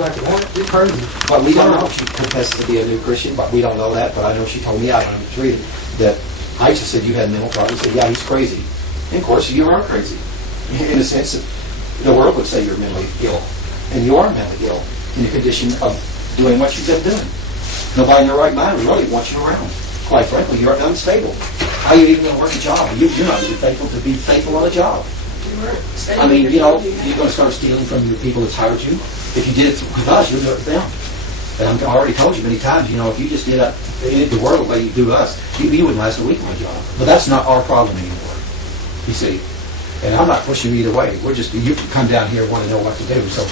like you want. You're crazy. But we don't know if she confesses to be a new Christian, but we don't know that. But I know she told me out on the tree that I just said you had mental problems. Said, yeah, he's crazy. And of course, you are crazy. In a sense, the world would say you're mentally ill. And you are mentally ill in the condition of doing what you've been doing. Nobody in their right mind really wants you around. Quite frankly, you're unstable. How are you even going to work a job? You're not even faithful to be faithful on a job. I mean, you know, you're going to start stealing from the people that's hired you. If you did it with us, you'll do it with them. And I already told you many times, you know, if you just did the world the way you do us, you wouldn't last a week on a job. But that's not our problem anymore, you see. And I'm not pushing you either way. We're just, you can come down here and want to know what to do. So,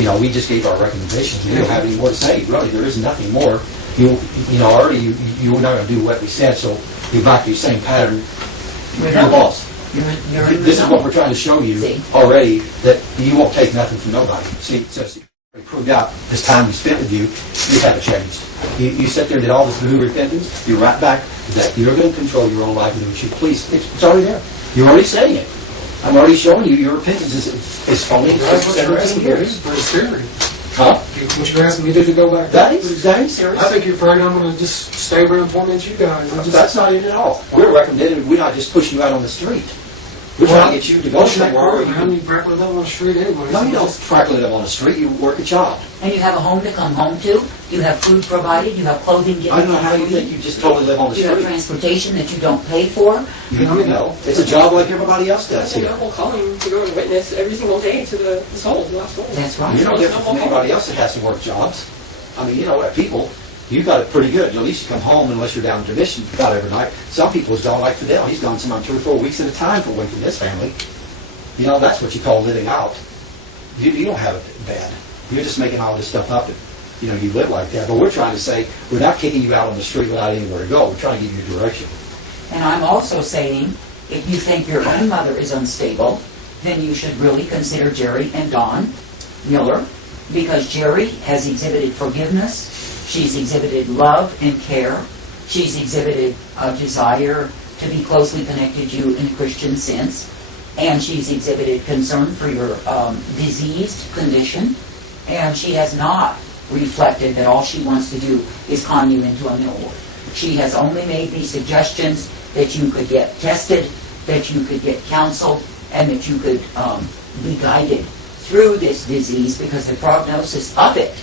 you know, we just gave our recommendations. We don't have any more to say. Really, there is nothing more. You know, already you're not going to do what we said, so you're back to your same pattern. You're lost. This is what we're trying to show you already, that you won't take nothing from nobody. See, so we proved out this time we spent with you, you haven't changed. You sit there and did all this new repentance, you're right back that you're going to control your own life and do what you please. It's already there. You're already saying it. I'm already showing you your repentance is phony. That's what you're asking me. Sincerity. Huh? What you're asking me to go back? That is serious. I think you're afraid I'm going to just stay around and torment you guys. That's not it at all. We're recommending, we're not just pushing you out on the street. We're trying to get you to go somewhere. How many practically live on the street anyway? No, you don't practically live on the street. You work a job. And you have a home to come home to. You have food provided. You have clothing given. I don't know how you think you just totally live on the street. You have transportation that you don't pay for. You know, it's a job like everybody else does here. It's a noble calling to go and witness every single day to the souls, the lost souls. That's right. You're no different from anybody else that has to work jobs. I mean, you know, people, you've got it pretty good. At least you come home unless you're down in mission about every night. Some people's gone like Fidel. He's gone sometimes 3 or 4 weeks at a time away from his family. You know, that's what you call living out. You don't have it bad. You're just making all this stuff up. And, you know, you live like that. But we're trying to say, we're not kicking you out on the street without anywhere to go. We're trying to give you direction. And I'm also saying, if you think your own mother is unstable, then you should really consider Jerry and Dawn Miller, because Jerry has exhibited forgiveness. She's exhibited love and care. She's exhibited a desire to be closely connected to you in a Christian sense. And she's exhibited concern for your diseased condition, and she has not reflected that all she wants to do is con you into a mill ward. She has only made these suggestions that you could get tested, that you could get counseled, and that you could be guided through this disease, because the prognosis of it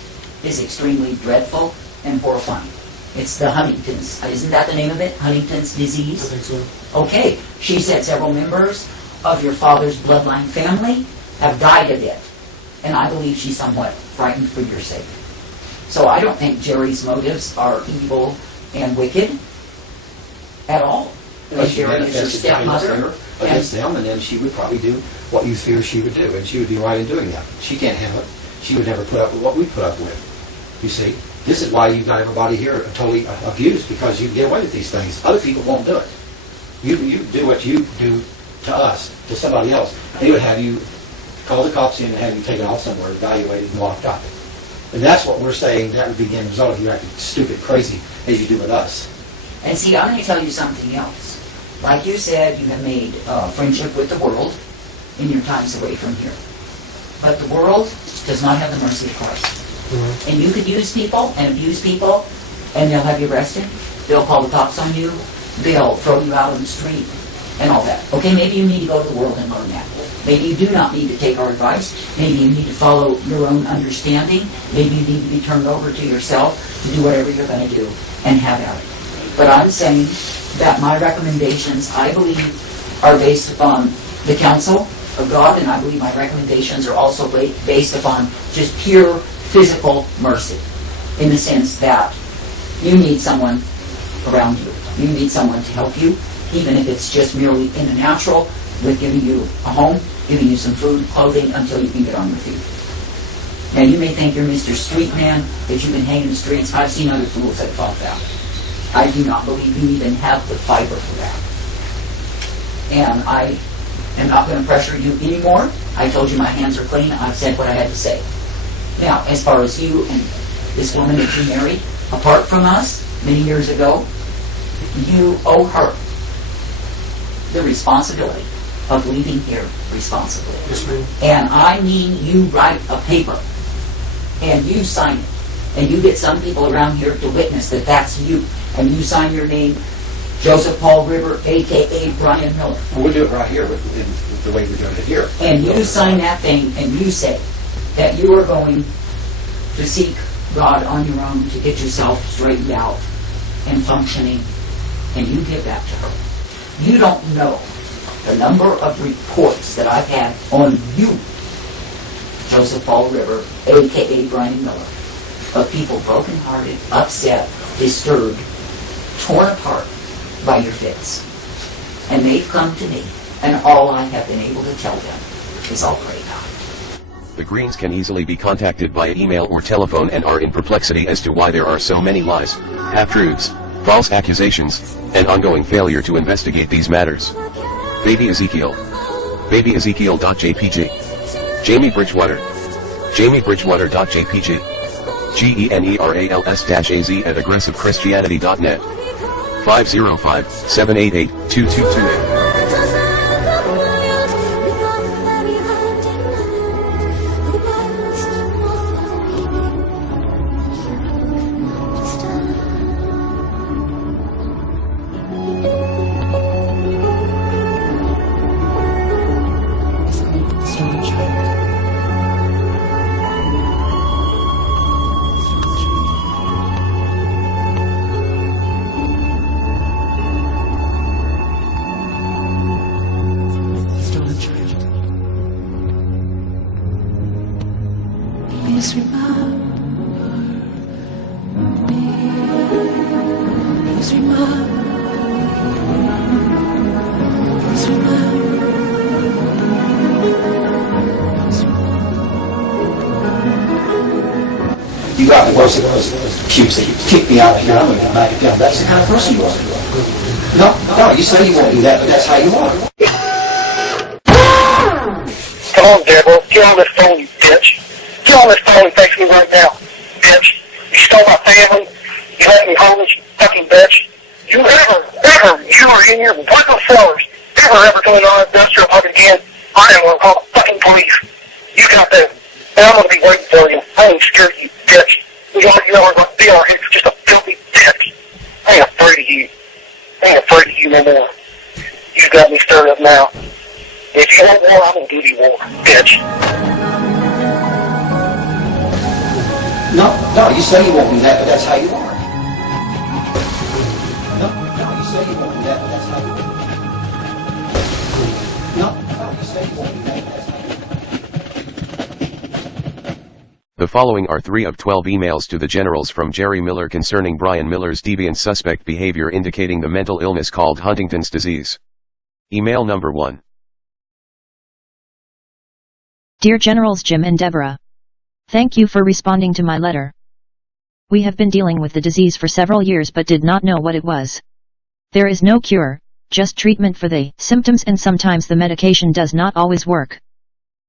is extremely dreadful and horrifying. It's the Huntington's. Isn't that the name of it? Huntington's disease? I think so. Okay. She said several members of your father's bloodline family have died of it. And I believe she's somewhat frightened for your sake. So I don't think Jerry's motives are evil and wicked at all. Jerry is your stepmother against them, and then she would probably do what you fear she would do, and she would be right in doing that. She can't handle it. She would never put up with what we put up with. You see? This is why you've got everybody here totally abused, because you get away with these things. Other people won't do it. You do what you do to us, to somebody else. They would have you call the cops in and have you taken off somewhere, evaluated, and locked up. And that's what we're saying. That would be the end result of you acting stupid, crazy, as you do with us. And see, I'm going to tell you something else. Like you said, you have made friendship with the world in your times away from here. But the world does not have the mercy of Christ. Mm-hmm. And you could use people and abuse people, and they'll have you arrested. They'll call the cops on you. They'll throw you out on the street and all that. Okay, maybe you need to go to the world and learn that. Maybe you do not need to take our advice. Maybe you need to follow your own understanding. Maybe you need to be turned over to yourself to do whatever you're going to do and have at it. But I'm saying that my recommendations, I believe, are based upon the counsel of God, and I believe my recommendations are also based upon just pure physical mercy, in the sense that you need someone around you. You need someone to help you, even if it's just merely in the natural, with giving you a home, giving you some food, clothing, until you can get on your feet. Now, you may think you're Mr. Street Man, that you can hang in the streets. I've seen other fools that thought that. I do not believe you even have the fiber for that. And I am not going to pressure you anymore. I told you my hands are clean. I've said what I had to say. Now, as far as you and this woman that you married, apart from us many years ago, you owe her the responsibility of leaving here responsibly. Yes, ma'am. And I mean you write a paper and you sign it, and you get some people around here to witness that that's you, and you sign your name, Joseph Paul River, a.k.a. Brian Miller. We'll do it right here with the way we're doing it here. And you sign that thing, and you say that you are going to seek God on your own to get yourself straightened out and functioning, and you give that to her. You don't know the number of reports that I've had on you, Joseph Paul River, a.k.a. Brian Miller, of people brokenhearted, upset, disturbed, torn apart by your fits. And they've come to me, and all I have been able to tell them is I'll pray God. The Greens can easily be contacted via email or telephone and are in perplexity as to why there are so many lies, half-truths, false accusations, and ongoing failure to investigate these matters. Baby Ezekiel. Baby Ezekiel.jpg. Jamie Bridgewater. JamieBridgewater.jpg. GENERALS-AZ at aggressivechristianity.net. 505-788-2228. You got the worst of those cubes that you kick me out of here. I'm going to get back again. That's the kind of person you are. No, you say you won't do that, but that's how you are. Come on, Deborah. Get on this phone, you bitch. Get on this phone and text me right now, bitch. You stole my family. You let me homeless, you fucking bitch. You ever you are in your worthless flowers, ever coming on industrial park again, I am going to call the fucking police. You got that. And I'm going to be waiting for you. I ain't scared of you, bitch. You know what going to be on here is just a filthy bitch. I ain't afraid of you. I ain't afraid of you no more. You got me stirred up now. If you want war, I'm going to give you war, bitch. No, you say you won't do that, but that's how you are. No, you say you won't do that, but that's how you are. No, you say you won't do that, but that's how you are. The following are 3 of 12 emails to the generals from Jerry Miller concerning Brian Miller's deviant suspect behavior indicating the mental illness called Huntington's disease. Email number 1. Dear Generals Jim and Deborah, thank you for responding to my letter. We have been dealing with the disease for several years but did not know what it was. There is no cure, just treatment for the symptoms, and sometimes the medication does not always work.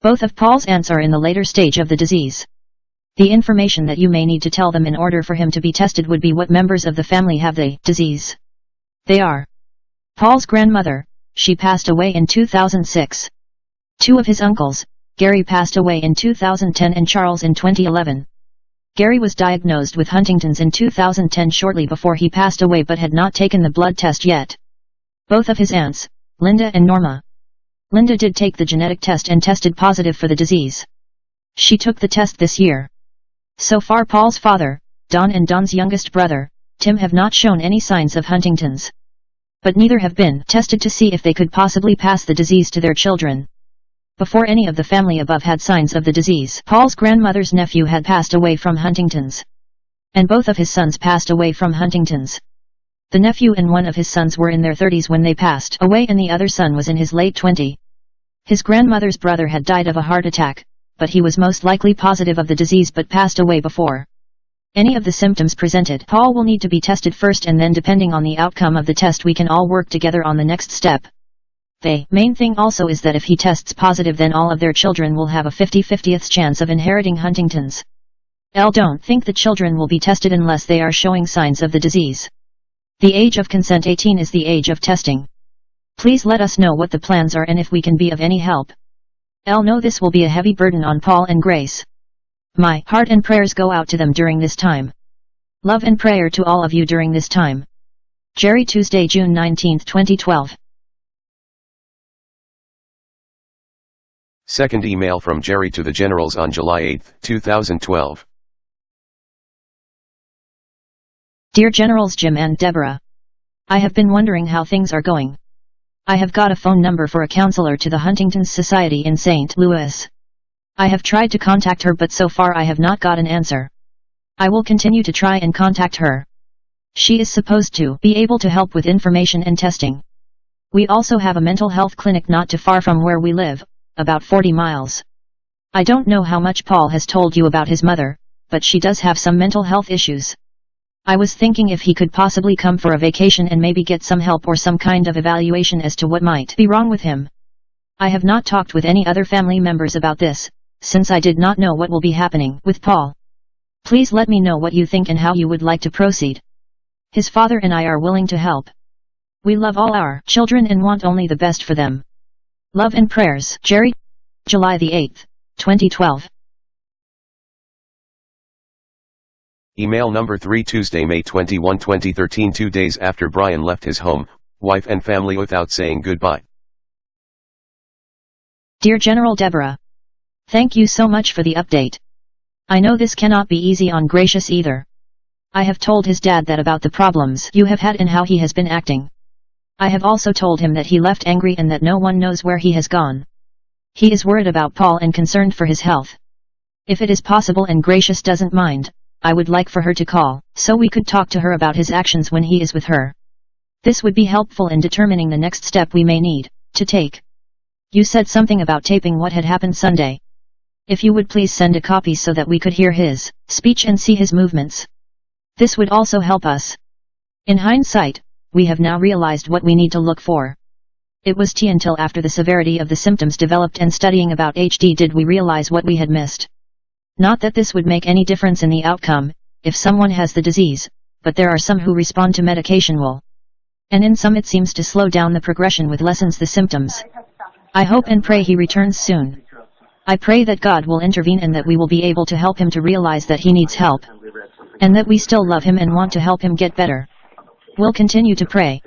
Both of Paul's aunts are in the later stage of the disease. The information that you may need to tell them in order for him to be tested would be what members of the family have the disease. They are Paul's grandmother, she passed away in 2006. 2 of his uncles, Gary passed away in 2010 and Charles in 2011. Gary was diagnosed with Huntington's in 2010 shortly before he passed away but had not taken the blood test yet. Both of his aunts, Linda and Norma. Linda did take the genetic test and tested positive for the disease. She took the test this year. So far Paul's father, Don, and Don's youngest brother, Tim, have not shown any signs of Huntington's. But neither have been tested to see if they could possibly pass the disease to their children. Before any of the family above had signs of the disease, Paul's grandmother's nephew had passed away from Huntington's. And both of his sons passed away from Huntington's. The nephew and one of his sons were in their 30s when they passed away and the other son was in his late 20s. His grandmother's brother had died of a heart attack, but he was most likely positive of the disease but passed away before any of the symptoms presented. Paul will need to be tested first, and then depending on the outcome of the test we can all work together on the next step. The main thing also is that if he tests positive then all of their children will have a 50/50 chance of inheriting Huntington's. Don't think the children will be tested unless they are showing signs of the disease. The age of consent 18 is the age of testing. Please let us know what the plans are and if we can be of any help. Know this will be a heavy burden on Paul and Grace. My heart and prayers go out to them during this time. Love and prayer to all of you during this time. Jerry, Tuesday, June 19, 2012. Second email from Jerry to the generals on July 8, 2012. Dear Generals Jim and Deborah, I have been wondering how things are going. I have got a phone number for a counselor to the Huntington's Society in St. Louis. I have tried to contact her, but so far I have not got an answer. I will continue to try and contact her. She is supposed to be able to help with information and testing. We also have a mental health clinic not too far from where we live, about 40 miles. I don't know how much Paul has told you about his mother, but she does have some mental health issues. I was thinking if he could possibly come for a vacation and maybe get some help or some kind of evaluation as to what might be wrong with him. I have not talked with any other family members about this, since I did not know what will be happening with Paul. Please let me know what you think and how you would like to proceed. His father and I are willing to help. We love all our children and want only the best for them. Love and prayers, Jerry. July the 8th, 2012. Email number 3, Tuesday, May 21, 2013, 2 days after Brian left his home, wife and family without saying goodbye. Dear General Deborah, thank you so much for the update. I know this cannot be easy on Gracious either. I have told his dad that about the problems you have had and how he has been acting. I have also told him that he left angry and that no one knows where he has gone. He is worried about Paul and concerned for his health. If it is possible and Gracious doesn't mind, I would like for her to call, so we could talk to her about his actions when he is with her. This would be helpful in determining the next step we may need to take. You said something about taping what had happened Sunday. If you would please send a copy so that we could hear his speech and see his movements. This would also help us. In hindsight, we have now realized what we need to look for. It was until after the severity of the symptoms developed and studying about HD did we realize what we had missed. Not that this would make any difference in the outcome, if someone has the disease, but there are some who respond to medication well. And in some it seems to slow down the progression with lessens the symptoms. I hope and pray he returns soon. I pray that God will intervene and that we will be able to help him to realize that he needs help. And that we still love him and want to help him get better. We'll continue to pray.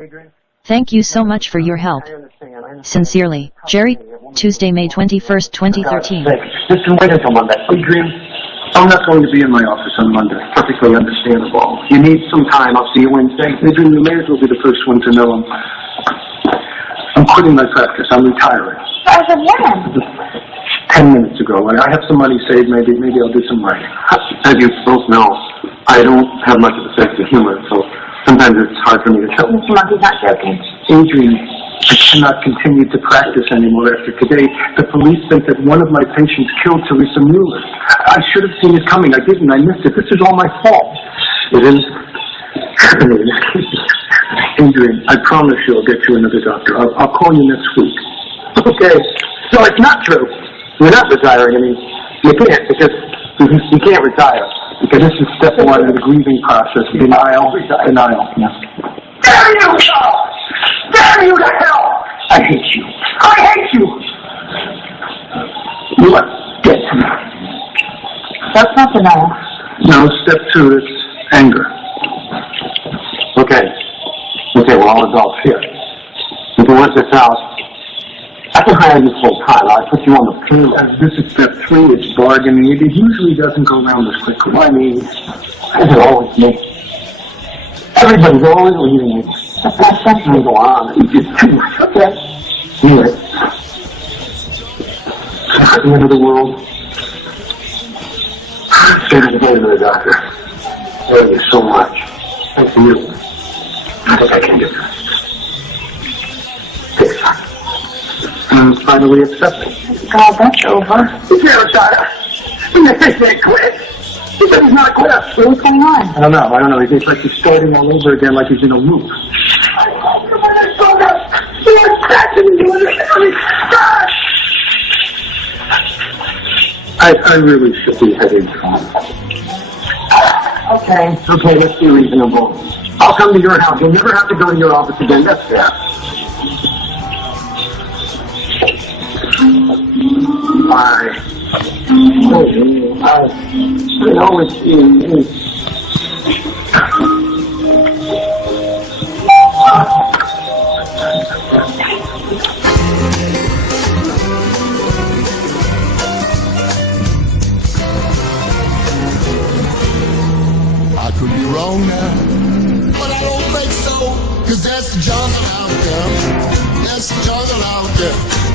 Thank you so much for your help. Sincerely, Jerry, Tuesday, May 21st, 2013. Listen, wait until Monday. Adrian, I'm not going to be in my office on Monday. Perfectly understandable. You need some time. I'll see you Wednesday. Adrian, you may as well be the first one to know I'm quitting my practice. I'm retiring. As of when? 10 minutes ago. I have some money saved. Maybe I'll do some writing. As you both know, I don't have much of a sense of humor, so sometimes it's hard for me to tell. Mr. Monkey's not joking. Adrian, I cannot continue to practice anymore after today. The police think that one of my patients killed Teresa Mueller. I should have seen it coming. I didn't. I missed it. This is all my fault. It is. Adrian, I promise you I'll get you another doctor. I'll call you next week. Okay. So it's not true. You're not retiring. I mean, you can't because you can't retire. Because this is step one in the grieving process. Denial. Denial. Yeah. Damn you, Charles! Damn you to hell! I hate you. I hate you! You are dead to me. That's not denial. No, step two is anger. Okay. Okay, we're all adults here. We can work this out. I can hire you full time. I'll put you on the payroll. This is step three. It's bargaining. It usually doesn't go around as quickly. I mean, it's always me. Everybody's always leaving me. That's going to go on. It's just too much. Okay. Anyway. At the end of the world, say to the doctor. Thank you so much. Thank you. I think I can do that. Yes. I'm finally accepting. God, that's over. You can't retire. You can't quit. He said he's not quit. What's going on? I don't know. It's like he's starting all over again like he's in a loop. I really should be heading home. Okay, let's be reasonable. I'll come to your house. You'll never have to go to your office again. That's fair. Bye. I always see I could be wrong now, but I don't think so, 'cause that's the jungle out there. That's the jungle out there.